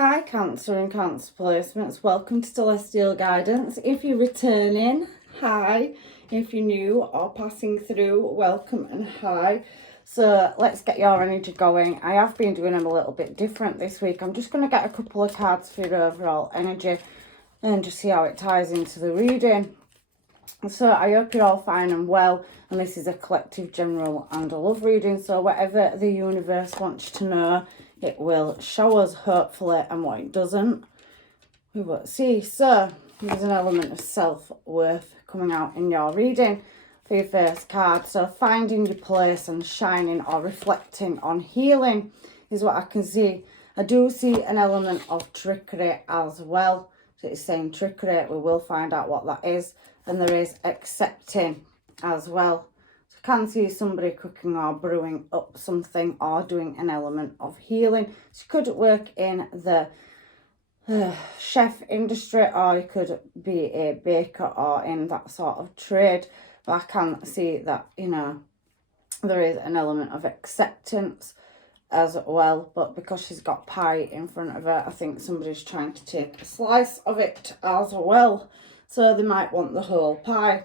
Hi Cancer and Cancer placements, welcome to Celestial Guidance. If you're returning, hi. If you're new or passing through, welcome and hi. So let's get your energy going. I have been doing them a little bit different this week. I'm just going to get a couple of cards for your overall energy and just see how it ties into the reading. So I hope you're all fine and well, and this is a collective general and a love reading, so whatever the universe wants you to know, it will show us hopefully, and what it doesn't, we will see. So there's an element of self-worth coming out in your reading for your first card. So finding your place and shining or reflecting on healing is what I can see. I do see an element of trickery as well. So it's saying trickery, we will find out what that is. And there is accepting as well. So I can see somebody cooking or brewing up something or doing an element of healing. So you could work in the chef industry, or you could be a baker or in that sort of trade. But I can see that, you know, there is an element of acceptance as well. But because she's got pie in front of her, I think somebody's trying to take a slice of it as well. So they might want the whole pie.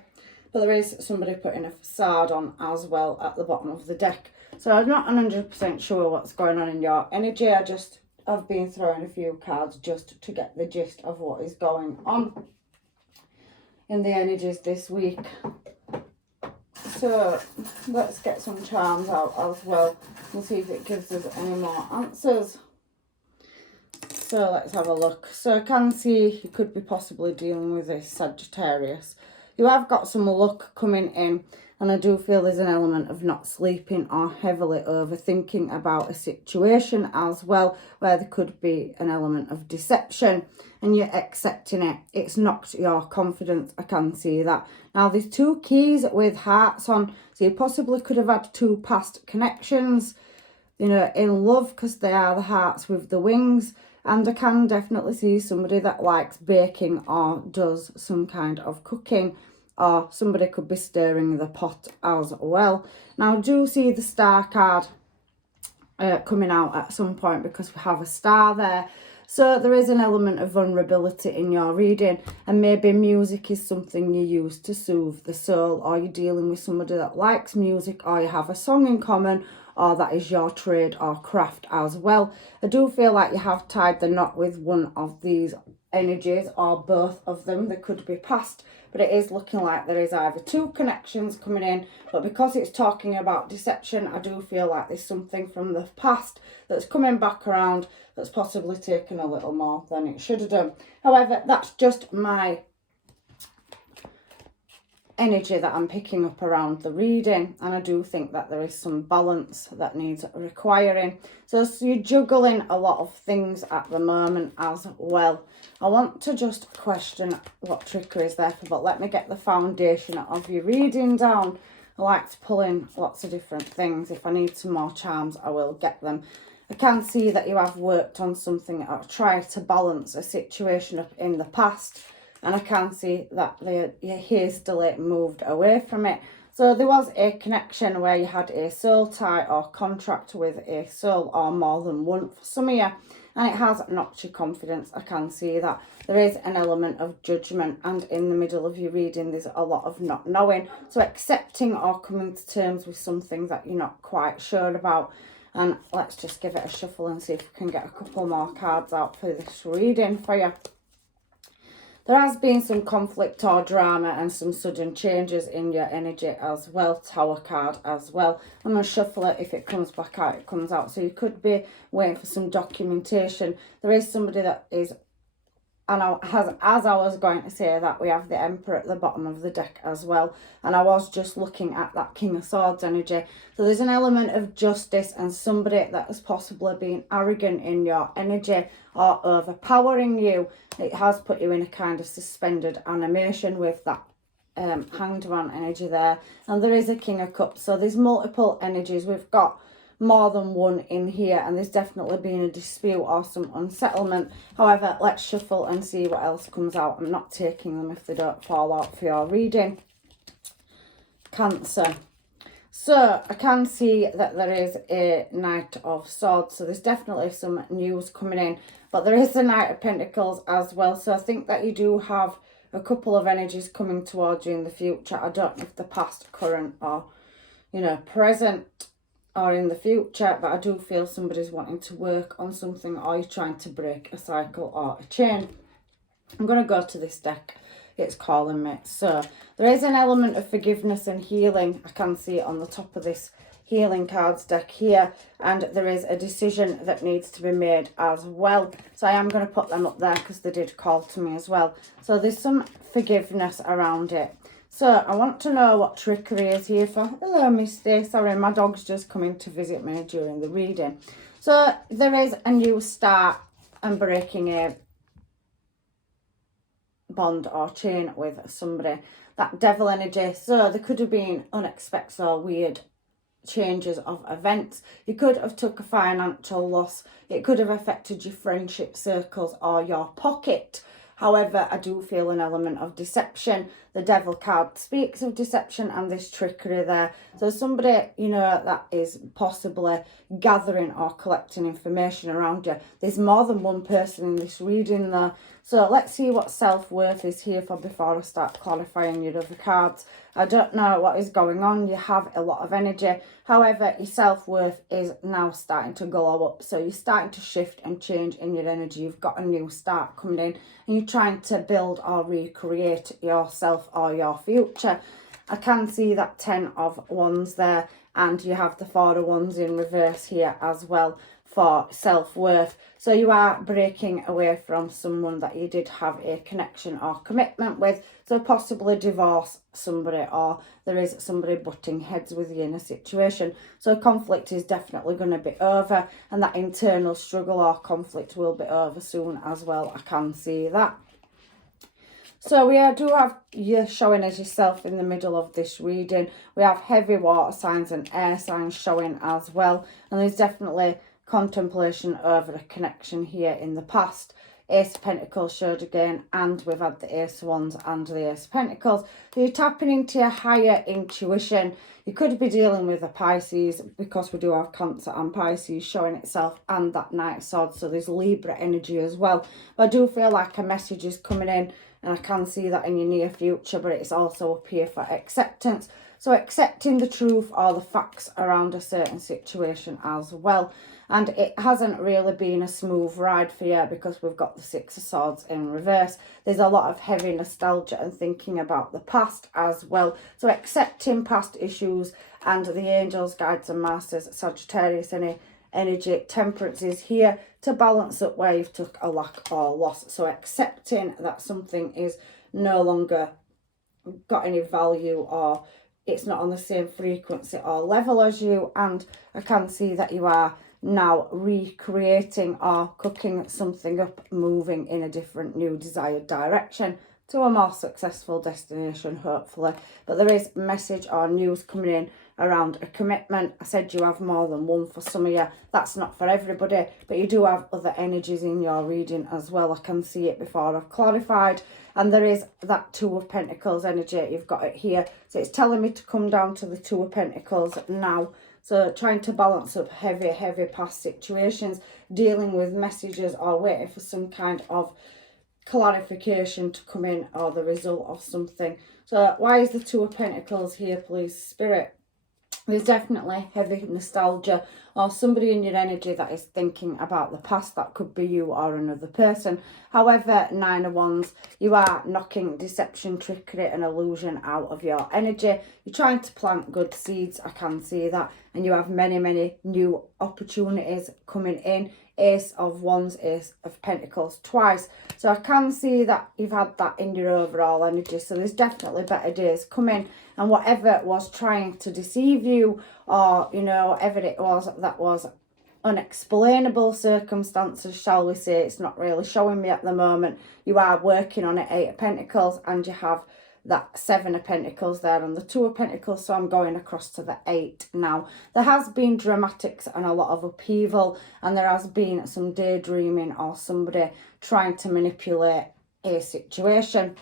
But there is somebody putting a facade on as well at the bottom of the deck. So I'm not 100% sure what's going on in your energy. I've been throwing a few cards just to get the gist of what is going on in the energies this week. So let's get some charms out as well and see if it gives us any more answers. So let's have a look. So I can see you could be possibly dealing with this Sagittarius. You have got some luck coming in, and I do feel there's an element of not sleeping or heavily overthinking about a situation as well, where there could be an element of deception and you're accepting it. It's knocked your confidence, I can see that. Now there's two keys with hearts on, so you possibly could have had two past connections, you know, in love, because they are the hearts with the wings. And I can definitely see somebody that likes baking or does some kind of cooking, or somebody could be stirring the pot as well. Now I do see the star card coming out at some point, because we have a star there. So there is an element of vulnerability in your reading, and maybe music is something you use to soothe the soul, or you're dealing with somebody that likes music, or you have a song in common, or that is your trade or craft as well. I do feel like you have tied the knot with one of these energies, or both of them. They could be past, but it is looking like there is either two connections coming in, but because it's talking about deception, I do feel like there's something from the past that's coming back around that's possibly taken a little more than it should have done. However, that's just my energy that I'm picking up around the reading, and I do think that there is some balance that needs requiring. So you're juggling a lot of things at the moment as well. I want to just question what trickery is there for, but let me get the foundation of your reading down. I like to pull in lots of different things. If I need some more charms, I will get them. I can see that you have worked on something or tried to balance a situation up in the past, and I can see that you're hastily moved away from it. So there was a connection where you had a soul tie or contract with a soul, or more than one for some of you, and it has knocked your confidence. I can see that there is an element of judgment, and in the middle of your reading there's a lot of not knowing. So accepting or coming to terms with something that you're not quite sure about. And let's just give it a shuffle and see if we can get a couple more cards out for this reading for you. There has been some conflict or drama and some sudden changes in your energy as well. Tower card as well. I'm going to shuffle it. If it comes back out, it comes out. So you could be waiting for some documentation. There is somebody that is, and as I was going to say that, we have the Emperor at the bottom of the deck as well. And I was just looking at that King of Swords energy. So there's an element of justice and somebody that has possibly been arrogant in your energy or overpowering you. It has put you in a kind of suspended animation with that Hanged Man energy there. And there is a King of Cups. So there's multiple energies. We've got more than one in here, and there's definitely been a dispute or some unsettlement. However, let's shuffle and see what else comes out. I'm not taking them if they don't fall out for your reading. Cancer. So I can see that there is a Knight of Swords. So there's definitely some news coming in. But there is the Knight of Pentacles as well. So I think that you do have a couple of energies coming towards you in the future. I don't know if the past, current, or, you know, present or in the future. But I do feel somebody's wanting to work on something, or you're trying to break a cycle or a chain. I'm going to go to this deck. It's calling me. So there is an element of forgiveness and healing. I can see it on the top of this healing cards deck here, and there is a decision that needs to be made as well. So I am going to put them up there because they did call to me as well. So there's some forgiveness around it. So I want to know what trickery is here for. Hello, Misty. Sorry, my dog's just coming to visit me during the reading. So there is a new start and breaking a bond or chain with somebody. That devil energy. So there could have been unexpected or weird changes of events. You could have took a financial loss. It could have affected your friendship circles or your pocket. However, I do feel an element of deception. The devil card speaks of deception and this trickery there. So somebody, you know, that is possibly gathering or collecting information around you. There's more than one person in this reading though. So let's see what self-worth is here for before I start clarifying your other cards. I don't know what is going on. You have a lot of energy. However, your self-worth is now starting to glow up. So you're starting to shift and change in your energy. You've got a new start coming in and you're trying to build or recreate yourself or your future. I can see that 10 of Wands there, and you have the 4 of Wands in reverse here as well for self-worth. So you are breaking away from someone that you did have a connection or commitment with. So possibly divorce somebody, or there is somebody butting heads with you in a situation. So conflict is definitely going to be over, and that internal struggle or conflict will be over soon as well. I can see that. So we do have you showing as yourself in the middle of this reading. We have heavy water signs and air signs showing as well. And there's definitely contemplation over a connection here in the past. Ace of Pentacles showed again, and we've had the Ace of Wands and the Ace of Pentacles. So you're tapping into your higher intuition. You could be dealing with a Pisces, because we do have Cancer and Pisces showing itself, and that Knight of Swords. So there's Libra energy as well. But I do feel like a message is coming in, and I can see that in your near future, but it's also up here for acceptance. So accepting the truth or the facts around a certain situation as well. And it hasn't really been a smooth ride for you, because we've got the 6 of Swords in reverse. There's a lot of heavy nostalgia and thinking about the past as well. So accepting past issues, and the angels, guides and masters, Sagittarius energy, Temperance is here to balance up where you've took a lack or loss. So accepting that something is no longer got any value, or it's not on the same frequency or level as you. And I can see that you are now recreating or cooking something up, moving in a different new desired direction to a more successful destination, hopefully. But there is message or news coming in around a commitment. I said you have more than one for some of you. That's not for everybody, but you do have other energies in your reading as well. I can see it before I've clarified. And there is that 2 of Pentacles energy. You've got it here. So it's telling me to come down to the 2 of Pentacles now. So trying to balance up heavy past situations, dealing with messages, or waiting for some kind of clarification to come in, or the result of something. So why is the 2 of Pentacles here, please, Spirit? There's definitely heavy nostalgia, or somebody in your energy that is thinking about the past. That could be you or another person. However, 9 of Wands, you are knocking deception, trickery and illusion out of your energy. You're trying to plant good seeds, I can see that. And you have many new opportunities coming in. Ace of Wands, Ace of Pentacles twice. So I can see that you've had that in your overall energy. So there's definitely better days coming. And whatever was trying to deceive you, or, you know, whatever it was that was unexplainable circumstances, shall we say, it's not really showing me at the moment. You are working on it, 8 of Pentacles, and you have that 7 of Pentacles there and the 2 of Pentacles. So I'm going across to the 8 now. There has been dramatics and a lot of upheaval, and there has been some daydreaming or somebody trying to manipulate a situation.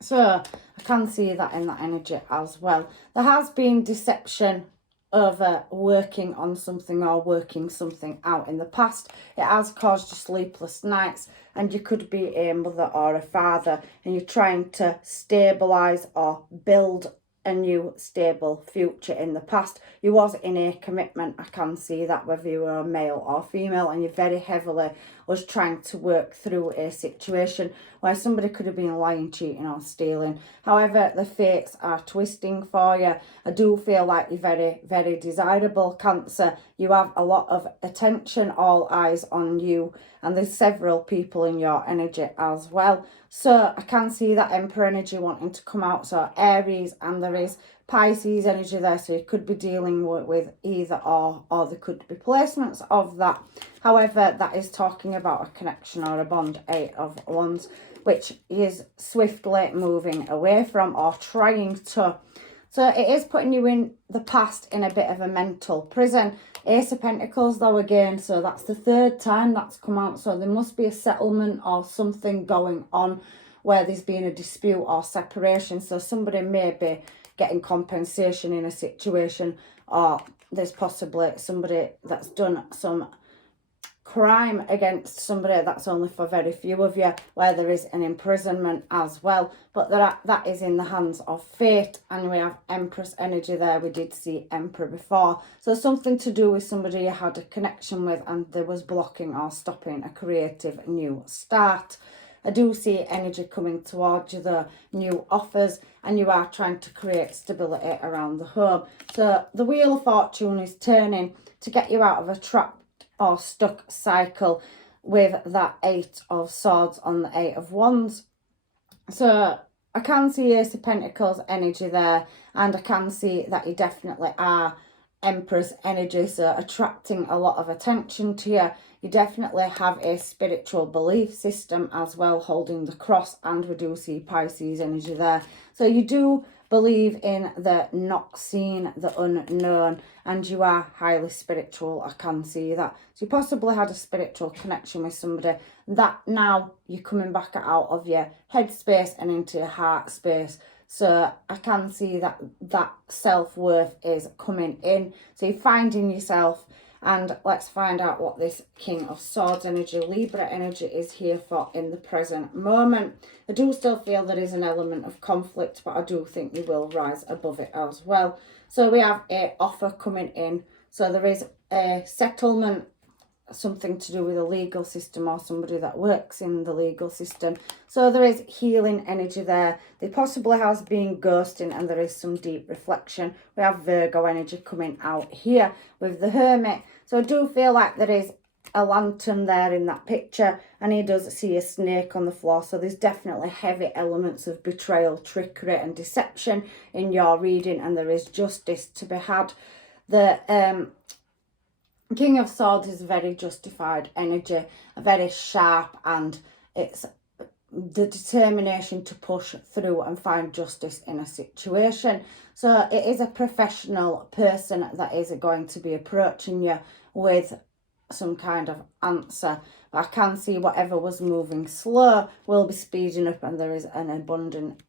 So I can see that in that energy as well. There has been deception over working on something or working something out in the past. It has caused you sleepless nights, and you could be a mother or a father and you're trying to stabilize or build a new stable future. In the past you was in a commitment. I can see that, whether you were male or female, and you very heavily was trying to work through a situation where somebody could have been lying, cheating or stealing. However, the fates are twisting for you. I do feel like you're very, very desirable, Cancer. You have a lot of attention, all eyes on you, and there's several people in your energy as well. So I can see that Emperor energy wanting to come out. So Aries, and there is Pisces energy there. So you could be dealing with either or there could be placements of that. However, that is talking about a connection or a bond, 8 of Wands, which is swiftly moving away from or trying to. So it is putting you in the past in a bit of a mental prison. Ace of Pentacles though again, so that's the 3rd time that's come out. So there must be a settlement or something going on where there's been a dispute or separation. So somebody may be getting compensation in a situation, or there's possibly somebody that's done some crime against somebody. That's only for very few of you, where there is an imprisonment as well, but that is in the hands of fate. And we have Empress energy there. We did see Emperor before, so something to do with somebody you had a connection with and there was blocking or stopping a creative new start. I do see energy coming towards you, the new offers, and you are trying to create stability around the home. So the Wheel of Fortune is turning to get you out of a trap or stuck cycle with that 8 of Swords on the 8 of Wands. So I can see Ace of Pentacles energy there, and I can see that you definitely are Empress energy, so attracting a lot of attention to you. You definitely have a spiritual belief system as well, holding the cross, and we do see Pisces energy there. So you do believe in the not seen, the unknown, and you are highly spiritual. I can see that. So you possibly had a spiritual connection with somebody that now you're coming back out of your head space and into your heart space. So I can see that that self-worth is coming in. So you're finding yourself. And let's find out what this King of Swords energy, Libra energy, is here for in the present moment. I do still feel there is an element of conflict, but I do think you will rise above it as well. So we have an offer coming in. So there is a settlement, something to do with a legal system or somebody that works in the legal system. So there is healing energy there. There possibly has been ghosting, and there is some deep reflection. We have Virgo energy coming out here with the Hermit. So I do feel like there is a lantern there in that picture, and he does see a snake on the floor. So there's definitely heavy elements of betrayal, trickery and deception in your reading, and there is justice to be had. The King of Swords is very justified energy, very sharp, and it's the determination to push through and find justice in a situation. So it is a professional person that is going to be approaching you with some kind of answer. But I can see whatever was moving slow will be speeding up, and there is an abundant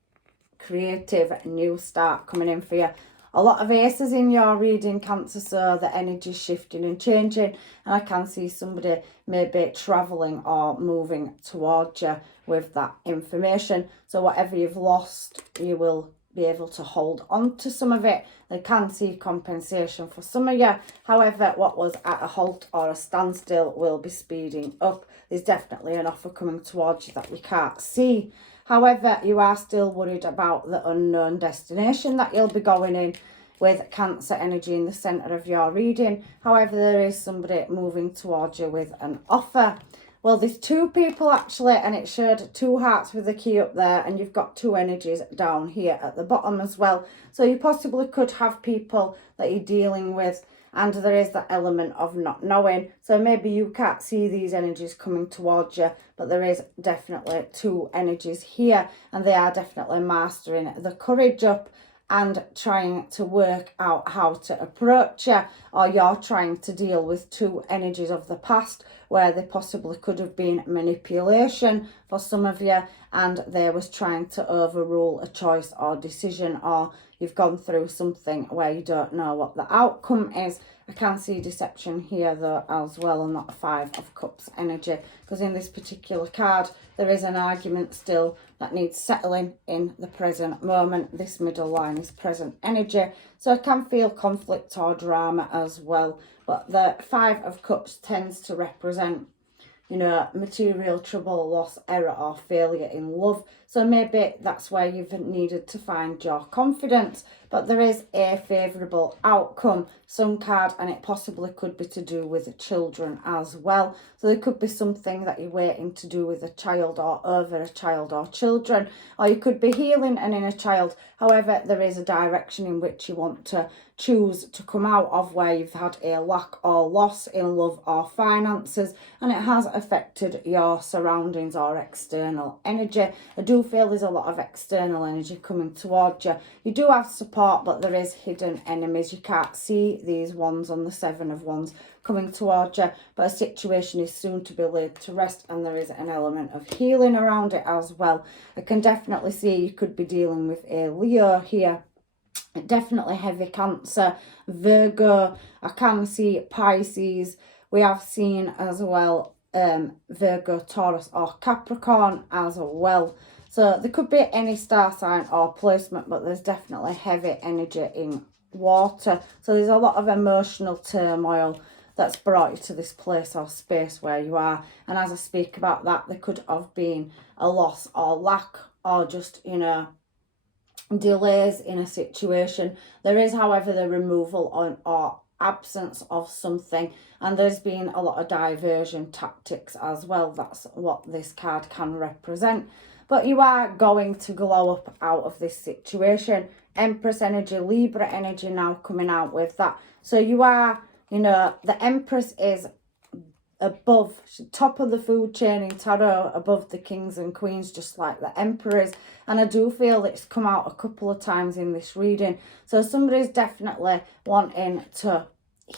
creative new start coming in for you. A lot of aces in your reading, Cancer, so the energy is shifting and changing, and I can see somebody maybe travelling or moving towards you with that information. So whatever you've lost, you will be able to hold on to some of it. They can see compensation for some of you. However, what was at a halt or a standstill will be speeding up. There's definitely an offer coming towards you that we can't see. However, you are still worried about the unknown destination that you'll be going in with Cancer energy in the centre of your reading. However, there is somebody moving towards you with an offer. Well, there's 2 people actually, and it showed 2 hearts with the key up there, and you've got 2 energies down here at the bottom as well. So you possibly could have people that you're dealing with, and there is that element of not knowing. So maybe you can't see these energies coming towards you, but there is definitely 2 energies here, and they are definitely mastering the courage up and trying to work out how to approach you, or you're trying to deal with 2 energies of the past where there possibly could have been manipulation for some of you, and they was trying to overrule a choice or decision, or you've gone through something where you don't know what the outcome is. I can see deception here though as well, and not 5 of Cups energy, because in this particular card there is an argument still that needs settling in the present moment. This middle line is present energy, so I can feel conflict or drama as well. But the 5 of Cups tends to represent, you know, material trouble, loss, error or failure in love. So maybe that's where you've needed to find your confidence. But there is a favourable outcome, some card, and it possibly could be to do with children as well. So there could be something that you're waiting to do with a child or over a child or children, or you could be healing an inner child. However, there is a direction in which you want to choose to come out of, where you've had a lack or loss in love or finances, and it has affected your surroundings or external energy. I do feel there's a lot of external energy coming towards you. You do have support, but there is hidden enemies. You can't see these ones on the 7 of Wands coming towards you, but a situation is soon to be laid to rest, and there is an element of healing around it as well. I can definitely see you could be dealing with a Leo here. Definitely heavy Cancer, Virgo. I can see Pisces. We have seen as well Virgo, Taurus or Capricorn as well. So there could be any star sign or placement, but there's definitely heavy energy in water. So there's a lot of emotional turmoil that's brought you to this place or space where you are. And as I speak about that, there could have been a loss or lack, or just, you know, delays in a situation. There is, however, the removal or absence of something, and there's been a lot of diversion tactics as well. That's what this card can represent. But you are going to glow up out of this situation. Empress energy, Libra energy now coming out with that. So you are, you know, the Empress is above, top of the food chain in tarot, above the kings and queens, just like the Emperor is. And I do feel it's come out a couple of times in this reading. So somebody's definitely wanting to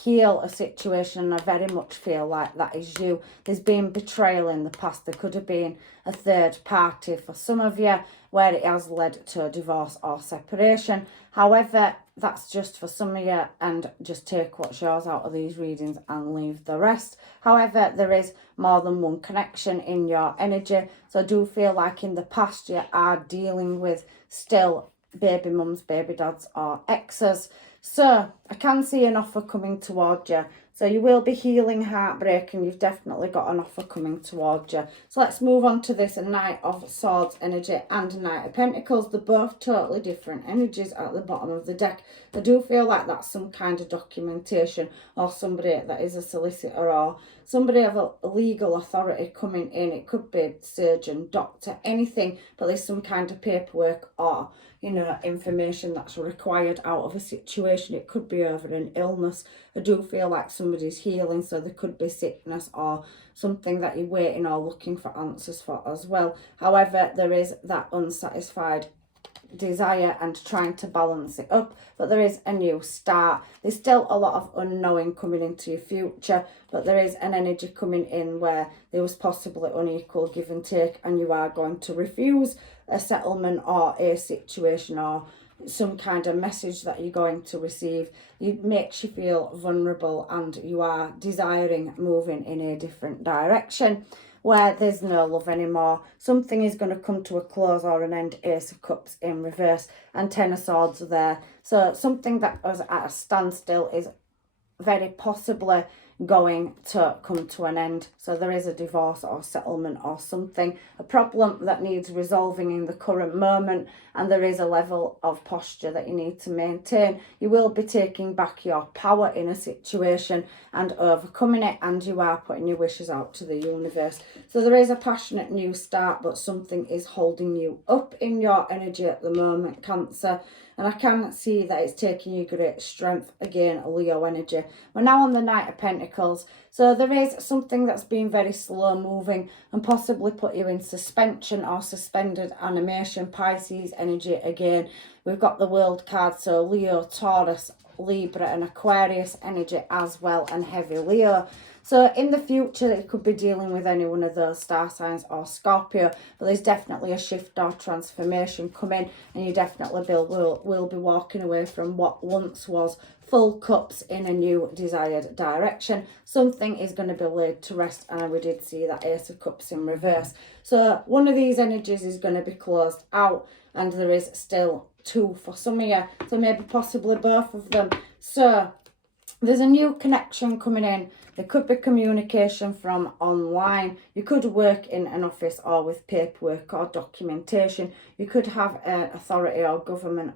heal a situation, and I very much feel like that is you. There's been betrayal in the past. There could have been a third party for some of you, where it has led to a divorce or separation. However, that's just for some of you, and just take what's yours out of these readings and leave the rest. However, there is more than one connection in your energy. So I do feel like in the past you are dealing with still baby mums, baby dads or exes. So I can see an offer coming towards you. So you will be healing heartbreak, and you've definitely got an offer coming towards you. So let's move on to this Knight of Swords energy and Knight of Pentacles. They're both totally different energies at the bottom of the deck. I do feel like that's some kind of documentation, or somebody that is a solicitor or somebody of a legal authority coming in. It could be surgeon, doctor, anything, but there's some kind of paperwork or, you know, information that's required out of a situation. It could be over an illness. I do feel like somebody's healing, so there could be sickness or something that you're waiting or looking for answers for as well. However, there is that unsatisfied desire and trying to balance it up, but there is a new start. There's still a lot of unknowing coming into your future, but there is an energy coming in where there was possibly unequal give and take, and you are going to refuse a settlement or a situation or some kind of message that you're going to receive. It makes you feel vulnerable, and you are desiring moving in a different direction where there's no love anymore. Something is going to come to a close or an end. Ace of Cups in reverse and Ten of Swords there. So something that was at a standstill is very possibly going to come to an end. So there is a divorce or settlement or something, a problem that needs resolving in the current moment, and there is a level of posture that you need to maintain. You will be taking back your power in a situation and overcoming it, and you are putting your wishes out to the universe. So there is a passionate new start, but something is holding you up in your energy at the moment, Cancer. And I can see that it's taking you great strength. Again, Leo energy. We're now on the Knight of Pentacles. So there is something that's been very slow moving and possibly put you in suspension or suspended animation. Pisces energy again. We've got the World card. So Leo, Taurus, Libra and Aquarius energy as well, and heavy Leo. So in the future, it could be dealing with any one of those star signs or Scorpio, but there's definitely a shift or transformation coming, and you definitely will be walking away from what once was full cups in a new desired direction. Something is going to be laid to rest, and we did see that Ace of Cups in reverse. So one of these energies is going to be closed out, and there is still two for some of you, so maybe possibly both of them. So there's a new connection coming in. There could be communication from online. You could work in an office or with paperwork or documentation. You could have an authority or government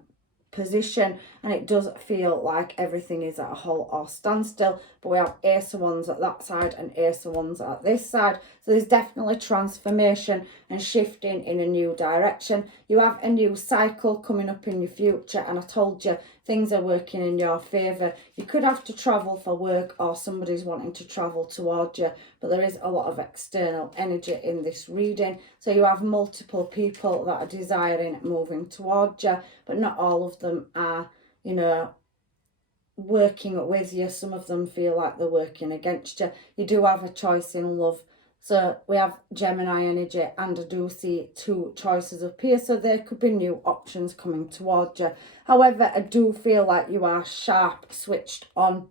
position, and it does feel like everything is at a halt or standstill, but we have Ace of Wands at that side and Ace of Wands at this side. So there's definitely transformation and shifting in a new direction. You have a new cycle coming up in your future, and I told you things are working in your favour. You could have to travel for work, or somebody's wanting to travel towards you, but there is a lot of external energy in this reading. So you have multiple people that are desiring moving towards you, but not all of them are, you know, working with you. Some of them feel like they're working against you. You do have a choice in love. So we have Gemini energy, and I do see two choices up here. So there could be new options coming towards you. However, I do feel like you are sharp, switched on,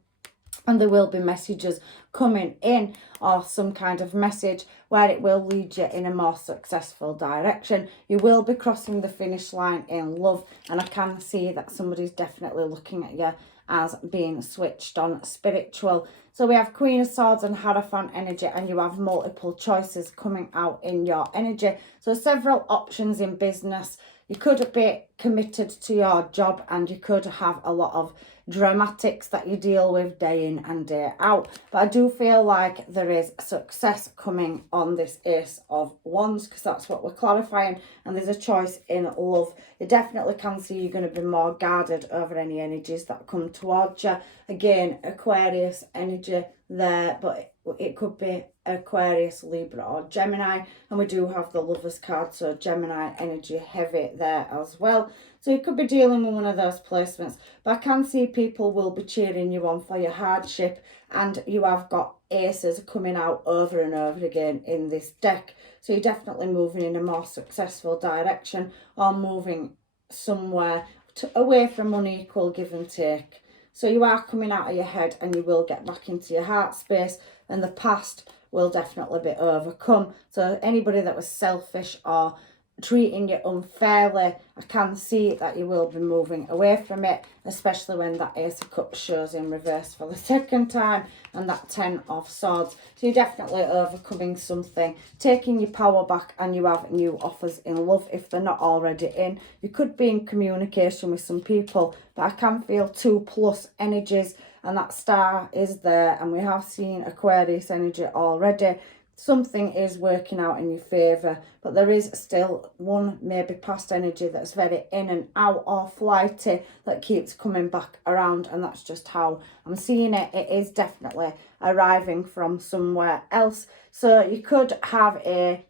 and there will be messages coming in, or some kind of message where it will lead you in a more successful direction. You will be crossing the finish line in love, and I can see that somebody's definitely looking at you as being switched on, spiritual. So we have Queen of Swords and Hierophant energy, and you have multiple choices coming out in your energy. So several options in business. You could be committed to your job, and you could have a lot of dramatics that you deal with day in and day out. But I do feel like there is success coming on this Ace of Wands, because that's what we're clarifying, and there's a choice in love. You definitely can see you're going to be more guarded over any energies that come towards you. Again, Aquarius energy there, but it could be Aquarius, Libra or Gemini, and we do have the Lovers card, so Gemini energy heavy there as well. So you could be dealing with one of those placements, but I can see people will be cheering you on for your hardship, and you have got aces coming out over and over again in this deck. So you're definitely moving in a more successful direction, or moving somewhere away from unequal give and take. So you are coming out of your head, and you will get back into your heart space, and the past will definitely be overcome. So anybody that was selfish or treating you unfairly, I can see that you will be moving away from it, especially when that Ace of Cups shows in reverse for the second time, and that 10 of Swords. So you're definitely overcoming something, taking your power back, and you have new offers in love if they're not already in. You could be in communication with some people, but I can feel 2+ energies, and that star is there, and we have seen Aquarius energy already. Something is working out in your favour, but there is still one maybe past energy that's very in and out or flighty that keeps coming back around, and that's just how I'm seeing it. It is definitely arriving from somewhere else. So you could have a,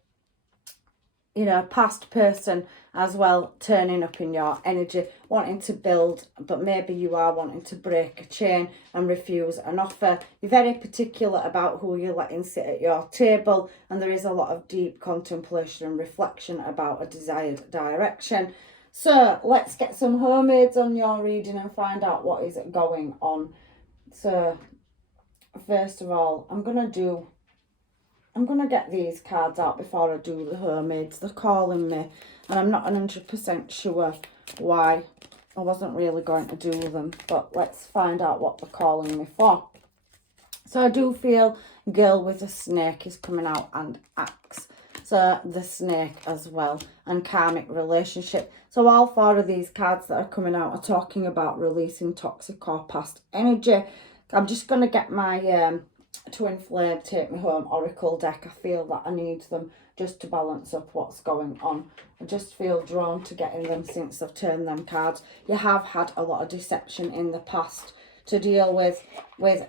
you know, past person as well turning up in your energy, wanting to build, but maybe you are wanting to break a chain and refuse an offer. You're very particular about who you're letting sit at your table, and there is a lot of deep contemplation and reflection about a desired direction. So let's get some homemades on your reading and find out what is going on. So first of all, I'm going to get these cards out before I do the homemades. They're calling me, and I'm not 100% sure why. I wasn't really going to do them, but let's find out what they're calling me for. So I do feel girl with a snake is coming out, and axe. So the snake as well, and karmic relationship. So all 4 of these cards that are coming out are talking about releasing toxic or past energy. I'm just going to get my Twin Flame Take Me Home Oracle deck. I feel that I need them just to balance up what's going on. I just feel drawn to getting them since I've turned them cards. You have had a lot of deception in the past to deal with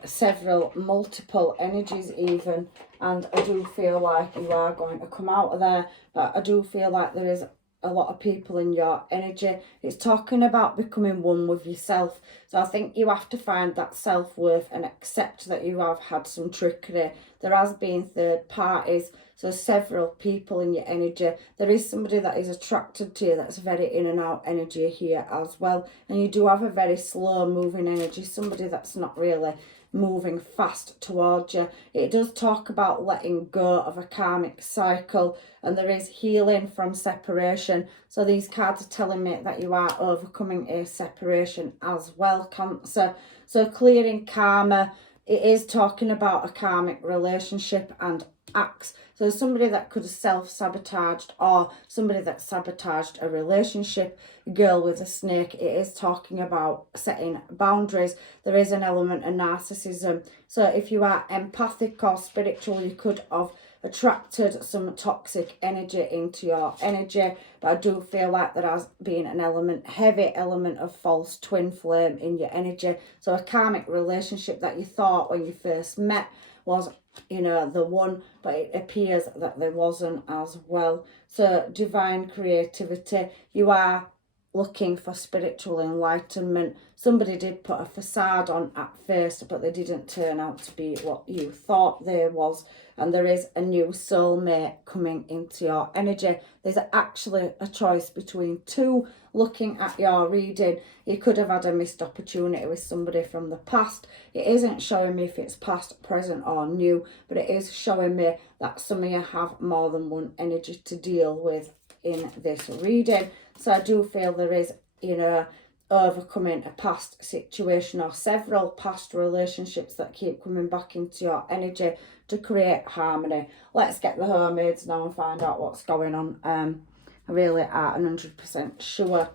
several multiple energies even, and I do feel like you are going to come out of there, but I do feel like there is a lot of people in your energy. It's talking about becoming one with yourself. So I think you have to find that self-worth and accept that you have had some trickery. There has been third parties, so several people in your energy. There is somebody that is attracted to you that's very in and out energy here as well. And you do have a very slow moving energy, somebody that's not really moving fast towards you. It does talk about letting go of a karmic cycle, and there is healing from separation. So these cards are telling me that you are overcoming a separation as well, Cancer. So clearing karma, it is talking about a karmic relationship and acts. So somebody that could have self-sabotaged, or somebody that sabotaged a relationship. Girl with a snake, it is talking about setting boundaries. There is an element of narcissism. So if you are empathic or spiritual, you could have attracted some toxic energy into your energy. But I do feel like there has been an element, heavy element of false twin flame in your energy. So a karmic relationship that you thought when you first met was, you know, the one, but it appears that there wasn't as well. So divine creativity, you are looking for spiritual enlightenment. Somebody did put a facade on at first, but they didn't turn out to be what you thought they was. And there is a new soulmate coming into your energy. There's actually a choice between two. Looking at your reading, you could have had a missed opportunity with somebody from the past. It isn't showing me if it's past, present or new, but it is showing me that some of you have more than one energy to deal with in this reading. So I do feel there is, you know, overcoming a past situation or several past relationships that keep coming back into your energy to create harmony. Let's get the hermaids now and find out what's going on. I really aren't 100% sure,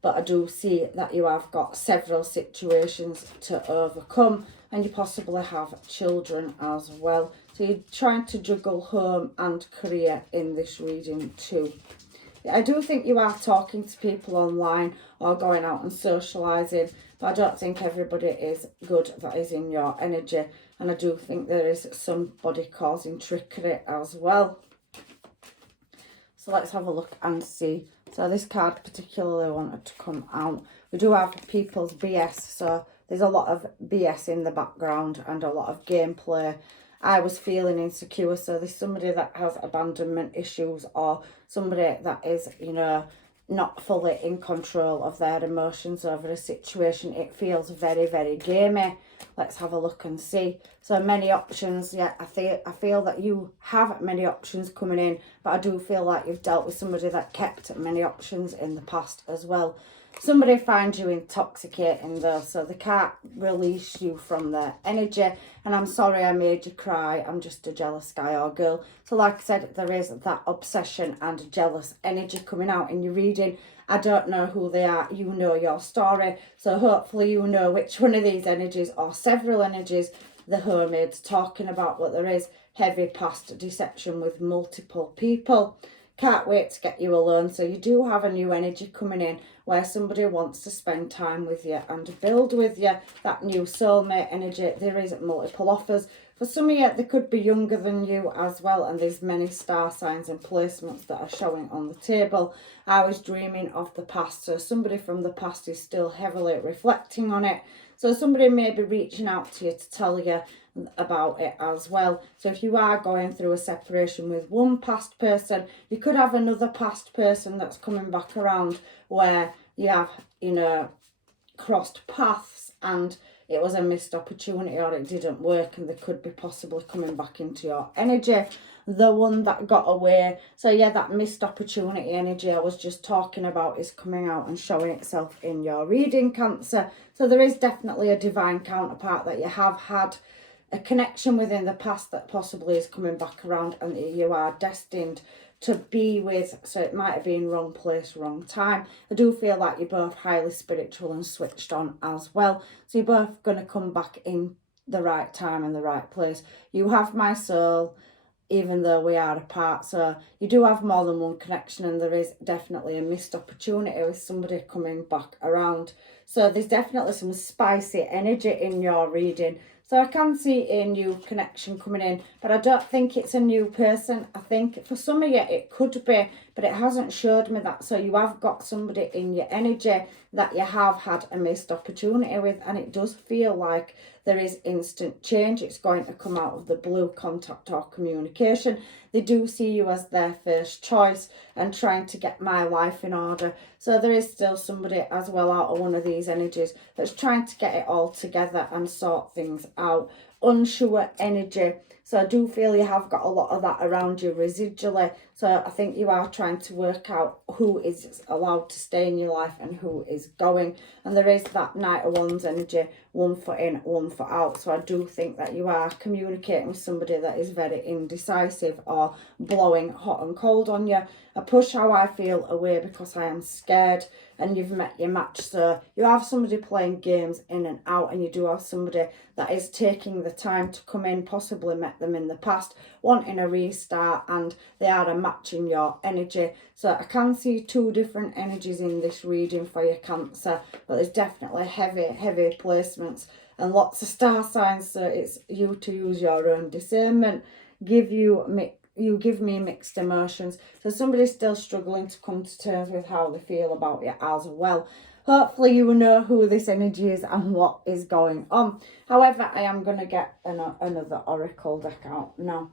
but I do see that you have got several situations to overcome, and you possibly have children as well. So you're trying to juggle home and career in this reading too. I do think you are talking to people online or going out and socialising, but I don't think everybody is good that is in your energy. And I do think there is somebody causing trickery as well. So let's have a look and see. So this card particularly wanted to come out. We do have people's BS. So there's a lot of BS in the background and a lot of gameplay. I was feeling insecure. So there's somebody that has abandonment issues, or somebody that is, you know, not fully in control of their emotions over a situation. It feels very, very gamey. Let's have a look and see. So many options. Yeah, I feel that you have many options coming in, but I do feel like you've dealt with somebody that kept many options in the past as well. Somebody finds you intoxicating though, so they can't release you from their energy. And I'm sorry I made you cry. I'm just a jealous guy or girl. So like I said, there is that obsession and jealous energy coming out in your reading. I don't know who they are. You know your story. So hopefully you know which one of these energies or several energies the hermit's talking about. But there is heavy past deception with multiple people. Can't wait to get you alone. So you do have a new energy coming in where somebody wants to spend time with you and build with you. That new soulmate energy. There is multiple offers. For some of you, they could be younger than you as well. And there's many star signs and placements that are showing on the table. I was dreaming of the past. So somebody from the past is still heavily reflecting on it. So somebody may be reaching out to you to tell you about it as well. So if you are going through a separation with one past person, you could have another past person that's coming back around where you have, you know, crossed paths and it was a missed opportunity or it didn't work, and they could be possibly coming back into your energy. The one that got away. So yeah, that missed opportunity energy I was just talking about is coming out and showing itself in your reading, Cancer. So there is definitely a divine counterpart that you have had a connection within the past that possibly is coming back around and you are destined to be with. So it might have been wrong place, wrong time. I do feel like you're both highly spiritual and switched on as well. So you're both going to come back in the right time and the right place. You have my soul, even though we are apart. So you do have more than one connection, and there is definitely a missed opportunity with somebody coming back around. So there's definitely some spicy energy in your reading. So I can see a new connection coming in, but I don't think it's a new person. I think for some of you it could be, but it hasn't showed me that. So you have got somebody in your energy that you have had a missed opportunity with, and it does feel like there is instant change. It's going to come out of the blue, contact or communication. They do see you as their first choice and trying to get my life in order. So there is still somebody as well out of one of these energies that's trying to get it all together and sort things out. Unsure energy. So I do feel you have got a lot of that around you residually. So I think you are trying to work out who is allowed to stay in your life and who is going. And there is that Knight of Wands energy, 1 foot in, 1 foot out. So I do think that you are communicating with somebody that is very indecisive or blowing hot and cold on you. I push how I feel away because I am scared, and you've met your match. So you have somebody playing games in and out, and you do have somebody that is taking the time to come in, possibly met them in the past, wanting a restart, and they are a match in your energy. So I can see 2 different energies in this reading for your Cancer, but there's definitely heavy placements and lots of star signs. So it's you to use your own discernment. You give me mixed emotions. So somebody's still struggling to come to terms with how they feel about you as well. Hopefully you know who this energy is and what is going on. However, I am going to get another oracle deck out now,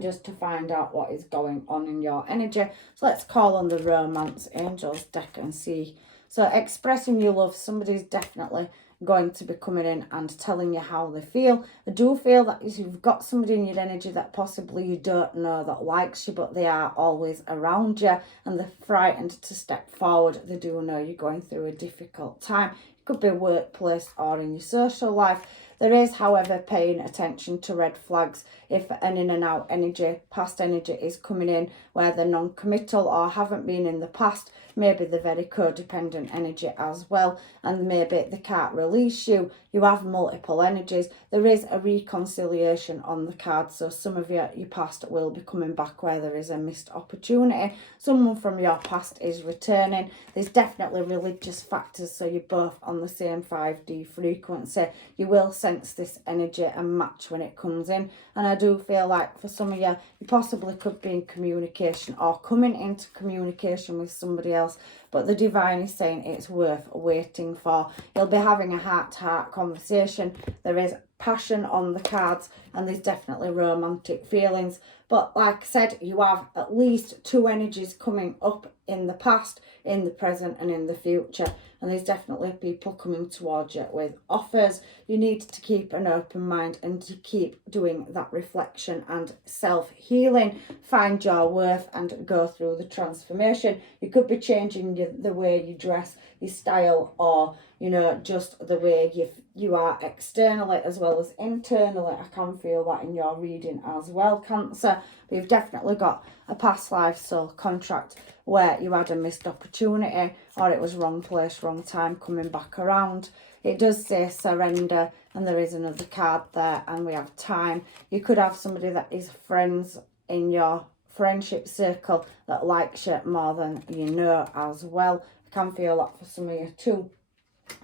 just to find out what is going on in your energy. So let's call on the Romance Angels deck and see. So expressing your love, somebody's definitely going to be coming in and telling you how they feel. I do feel that you've got somebody in your energy that possibly you don't know that likes you, but they are always around you and they're frightened to step forward. They do know you're going through a difficult time. It could be workplace or in your social life. There is, however, paying attention to red flags if an in and out energy, past energy is coming in where they're non-committal or haven't been in the past. Maybe they're very codependent energy as well, and maybe they can't release you. You have multiple energies. There is a reconciliation on the card, so some of your past will be coming back where there is a missed opportunity. Someone from your past is returning. There's definitely religious factors, so you're both on the same 5D frequency. You will sense this energy and match when it comes in, and I do feel like for some of you, you possibly could be in communication or coming into communication with somebody else, but the divine is saying it's worth waiting for. You'll be having a heart-to-heart conversation. There is passion on the cards, and there's definitely romantic feelings. But like I said, you have at least 2 energies coming up in the past, in the present, and in the future. And there's definitely people coming towards you with offers. You need to keep an open mind and to keep doing that reflection and self-healing. Find your worth and go through the transformation. You could be changing the way you dress, your style, or, you know, just the way you are externally as well as internally. I can feel that in your reading as well, Cancer. But you've definitely got a past life soul contract where you had a missed opportunity or it was wrong place, wrong time, coming back around. It does say surrender, and there is another card there, and we have time. You could have somebody that is friends in your friendship circle that likes you more than you know as well. I can feel that for some of you too.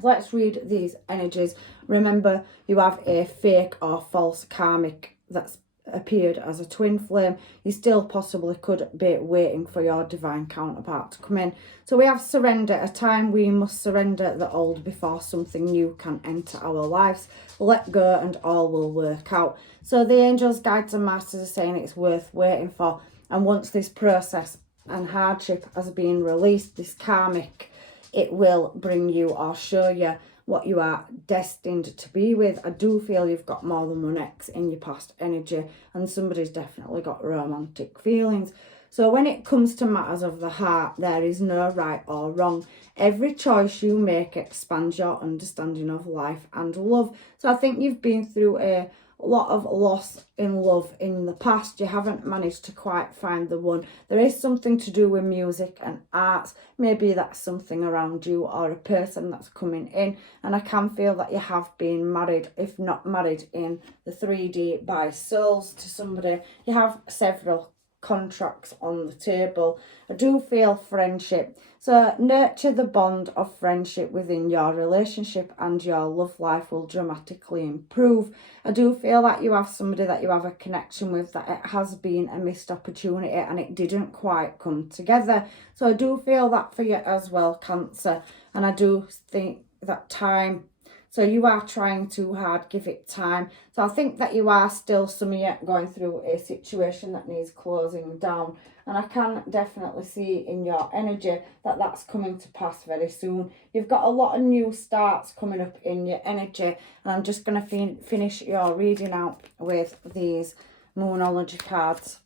Let's read these energies. Remember, you have a fake or false karmic that's appeared as a twin flame. You still possibly could be waiting for your divine counterpart to come in. So we have surrender, a time we must surrender the old before something new can enter our lives. Let go and all will work out. So the angels, guides and masters are saying it's worth waiting for. And once this process and hardship has been released, this karmic, it will bring you or show you what you are destined to be with. I do feel you've got more than one ex in your past energy, and somebody's definitely got romantic feelings. So when it comes to matters of the heart, there is no right or wrong. Every choice you make expands your understanding of life and love. So I think you've been through a lot of loss in love in the past. You haven't managed to quite find the one. There is something to do with music and arts. Maybe that's something around you or a person that's coming in. And I can feel that you have been married, if not married in the 3D by souls to somebody. You have several contracts on the table. I do feel friendship. So nurture the bond of friendship within your relationship and your love life will dramatically improve. I do feel that you have somebody that you have a connection with that it has been a missed opportunity and it didn't quite come together. So I do feel that for you as well, Cancer. And I do think that time, so you are trying too hard, give it time. So I think that you are still, some of you, going through a situation that needs closing down. And I can definitely see in your energy that that's coming to pass very soon. You've got a lot of new starts coming up in your energy. And I'm just going to finish your reading out with these Moonology cards.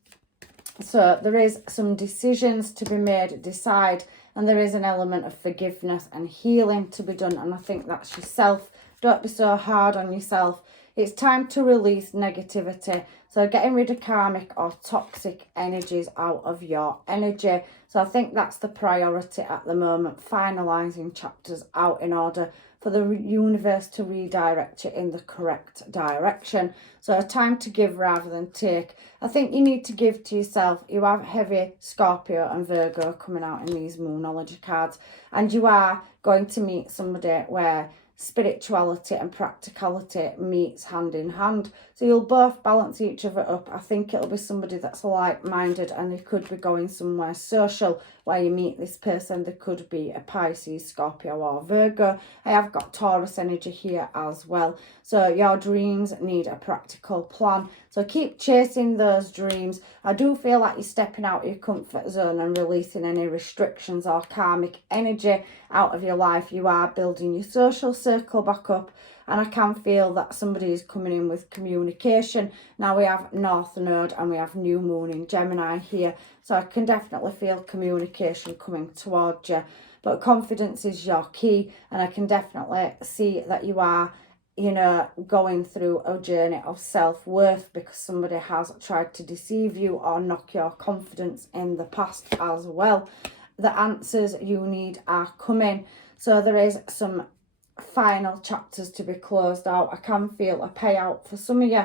So there is some decisions to be made, decide, and there is an element of forgiveness and healing to be done. And I think that's yourself. Don't be so hard on yourself. It's time to release negativity. So getting rid of karmic or toxic energies out of your energy. So I think that's the priority at the moment. Finalising chapters out in order for the universe to redirect you in the correct direction. So time to give rather than take. I think you need to give to yourself. You have heavy Scorpio and Virgo coming out in these Moonology cards. And you are going to meet somebody where spirituality and practicality meets hand in hand. So you'll both balance each other up. I think it'll be somebody that's like-minded and they could be going somewhere social where you meet this person. There could be a Pisces, Scorpio or Virgo. I have got Taurus energy here as well. So your dreams need a practical plan. So keep chasing those dreams. I do feel like you're stepping out of your comfort zone and releasing any restrictions or karmic energy out of your life. You are building your social circle back up. And I can feel that somebody is coming in with communication. Now we have North Node and we have New Moon in Gemini here. So I can definitely feel communication coming towards you. But confidence is your key. And I can definitely see that you are, you know, going through a journey of self-worth because somebody has tried to deceive you or knock your confidence in the past as well. The answers you need are coming. So there is some final chapters to be closed out. I can feel a payout for some of you.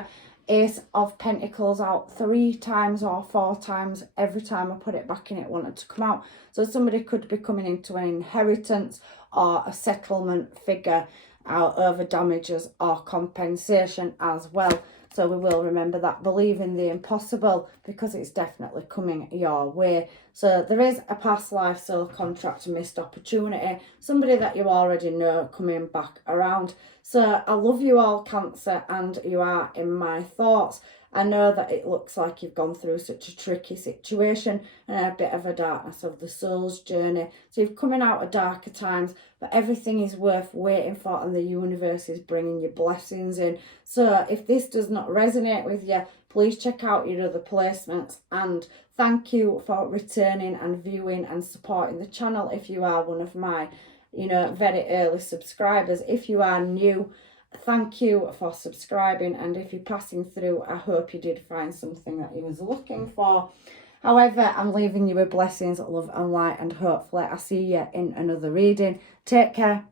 Ace of Pentacles out 3 times or 4 times. Every time I put it back in, it wanted to come out. So somebody could be coming into an inheritance or a settlement figure out over damages or compensation as well. So we will remember that. Believe in the impossible because it's definitely coming your way. So there is a past life soul contract, missed opportunity. Somebody that you already know coming back around. So I love you all, Cancer, and you are in my thoughts. I know that it looks like you've gone through such a tricky situation and a bit of a darkness of the soul's journey. So you're coming out of darker times, but everything is worth waiting for and the universe is bringing you blessings in. So if this does not resonate with you, please check out your other placements. And thank you for returning and viewing and supporting the channel if you are one of my, you know, very early subscribers. If you are new, thank you for subscribing, and if you're passing through, I hope you did find something that you was looking for. However, I'm leaving you with blessings, love and light, and hopefully I see you in another reading. Take care.